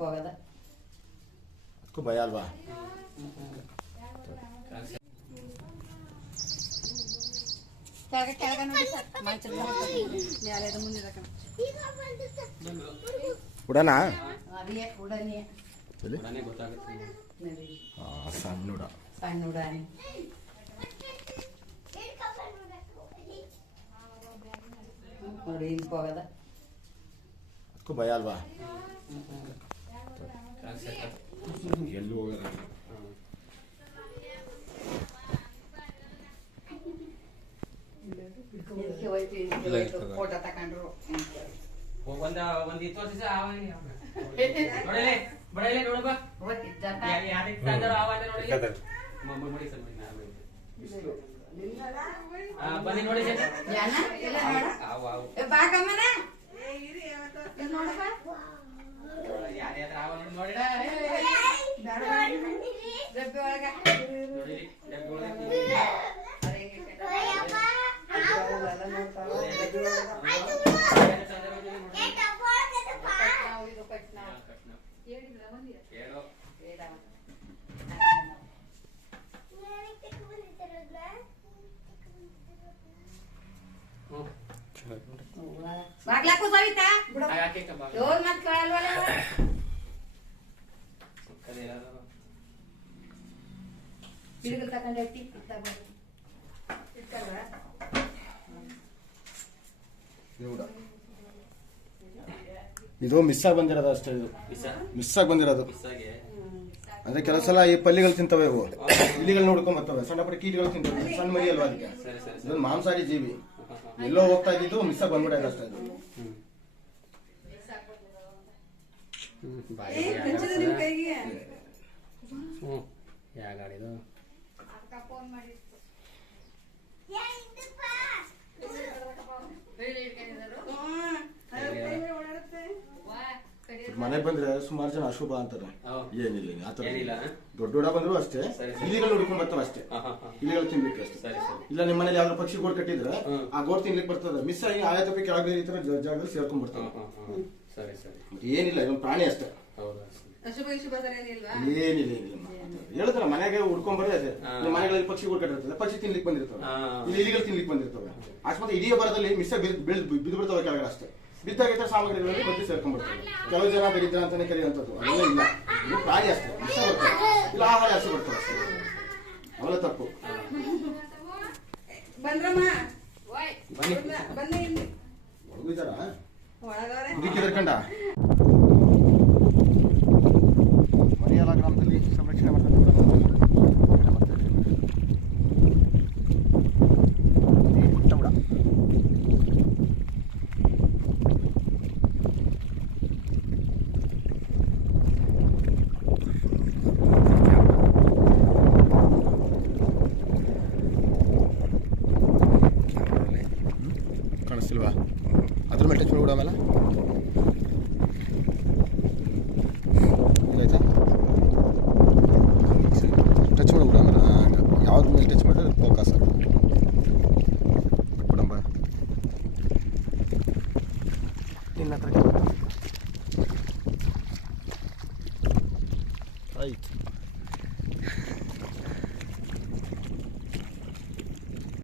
ಹೋಗದ ಅದಕ್ಕೂ ಭಯ ಅಲ್ವಾ? ಕೆಳಗ ನೋಡಿ ಸರ್ ಮಂಚದ ಮೇಲೆ ಮುಂದೆ ಉಡನಾ ಅದೇ ಉಡನೆ ಸಣ್ಣ ಉಡ ಸಣ್ಣ ಉಡಾನೆ ನೋಡಿ ಹಿಂಗೆ ಹೋಗದ ಅದಕ್ಕೂ ಭಯ ಅಲ್ವಾ? ಎಲ್ಲೂ ಹೋಗಲ್ಲ. ಫೋಟೋ ತಕೊಂಡ್ರು ಬನ್ನಿ ನೋಡಿ ಬಾಕಮ್ಮನ बागला सविता दोन मत कळालवाला पिडगल तकंड टिक तब इट्कल्वा ಇದು ಮಿಸ್ ಆಗಿ ಬಂದಿರೋದು ಅಷ್ಟೇ. ಇದು ಮಿಸ್ ಆಗಿ ಬಂದಿರೋದು. ಅಂದ್ರೆ ಕೆಲವು ಸಲ ಈ ಪಲ್ಲಿಗಳು ತಿಂತವೆ, ಇವು ಇಲಿಗಳು ನೋಡ್ಕೊಂಡ್ ಬರ್ತವೆ, ಸಣ್ಣ ಪುಟ್ಟ ಕೀಟಗಳು ತಿಂತವೆ, ಸಣ್ಣ ಮರಿ ಅಲ್ವಾ ಅದಕ್ಕೆ. ಇದೊಂದು ಮಾಂಸಾಹಾರಿ ಜೀವಿ, ಎಲ್ಲೋ ಹೋಗ್ತಾ ಇದ್ದಿದ್ದು ಮಿಸ್ ಆಗಿ ಬಂದ್ಬಿಟ್ಟೆ ಅಷ್ಟೇ. ಇದು ಮನೆಗೆ ಬಂದ್ರೆ ಸುಮಾರು ಜನ ಅಶುಭ ಅಂತಾರೆ. ಏನಿಲ್ಲ ಆತರ ದೊಡ್ಡ ದೊಡ್ಡ ಬಂದ್ರು ಅಷ್ಟೇ, ಇಲಿಗಳು ಹುಡ್ಕೊಂಡ್ ಬರ್ತಾವ ಅಷ್ಟೇ, ಇಲಿಗಳು ತಿನ್ಲಿಕ್ಕೆ ಅಷ್ಟೇ. ಇಲ್ಲ ನಿಮ್ಮ ಮನೇಲಿ ಯಾವ್ದು ಪಕ್ಷಿ ಗೋಡ್ ಕಟ್ಟಿದ್ರೆ ಆ ಗೋಡ್ ತಿನ್ಲಿಕ್ಕೆ ಬರ್ತದ, ಮಿಸ್ ಆಗಿ ಆಯತಪ್ಪಿ ಕೆಳಗೆ ಈ ತರ ಜಾಗದಲ್ಲಿ ಸೇರ್ಕೊಂಡ್ ಬರ್ತಾವ. ಏನಿಲ್ಲ, ಇದೊಂದು ಪ್ರಾಣಿ ಅಷ್ಟೇ, ಏನಿಲ್ಲ. ಹೇಳಿದ್ರ ಮನೆಗೆ ಹುಡ್ಕೊಂಡ್ ಬರ್ರಿ, ಅದೇ ನಿಮ್ಮ ಮನೆಗಳಲ್ಲಿ ಪಕ್ಷಿ ಗೋಡ್ ಕಟ್ಟಿರ್ತದೆ, ಪಕ್ಷಿ ತಿನ್ಲಿಕ್ಕೆ ಬಂದಿರ್ತವೆ, ಇಲ್ಲಿ ಇಲಿಗಳು ತಿನ್ಲಿಕ್ಕೆ ಬಂದಿರ್ತವೆ. ಅಕಸ್ಮಾತ್ ಇಡೀ ಬರದಲ್ಲಿ ಮಿಸ್ ಬಿದ್ದು ಬಿಡ್ತಾವೆ ಕೆಳಗಡೆ ಅಷ್ಟೇ. ಬಿದ್ದಾಗಿದ್ದ ಸಾಮಗ್ರಿಗಳಲ್ಲಿ ಬಂದು ಸೇರ್ಕೊಂಡ್ಬಿಡ್ತಾರೆ. ಕೆಲವು ಜನ ದರಿದ್ರ ಅಂತಾನೆ ಕರೆಯುವಂಥದ್ದು ಅವೆಲ್ಲ ಇಲ್ಲ, ಇದು ಪ್ರಾಣಿ ಅಷ್ಟೇ, ಮಿಸ್ ಬರ್ತದೆ, ಇಲ್ಲ ಆಹಾರ ಹಸಿ ಬರ್ತದೆ ಅಷ್ಟೇ, ಅವೆಲ್ಲ ತಪ್ಪು. ಹುಡುಗಿದಾರ ಹುಡುಕಿ ಕರ್ಕಂಡ ಮರಿಯಾಲ ಗ್ರಾಮದಲ್ಲಿ ಸಂರಕ್ಷಣೆ ಮಾಡ್ತಾರೆ. ಕಾಣಿಸ್ತಿಲ್ವಾ? ಅದ್ರ ಮೇಲೆ ಟಚ್ ಮಾಡ್ಬಿಡ ಆಮೇಲೆ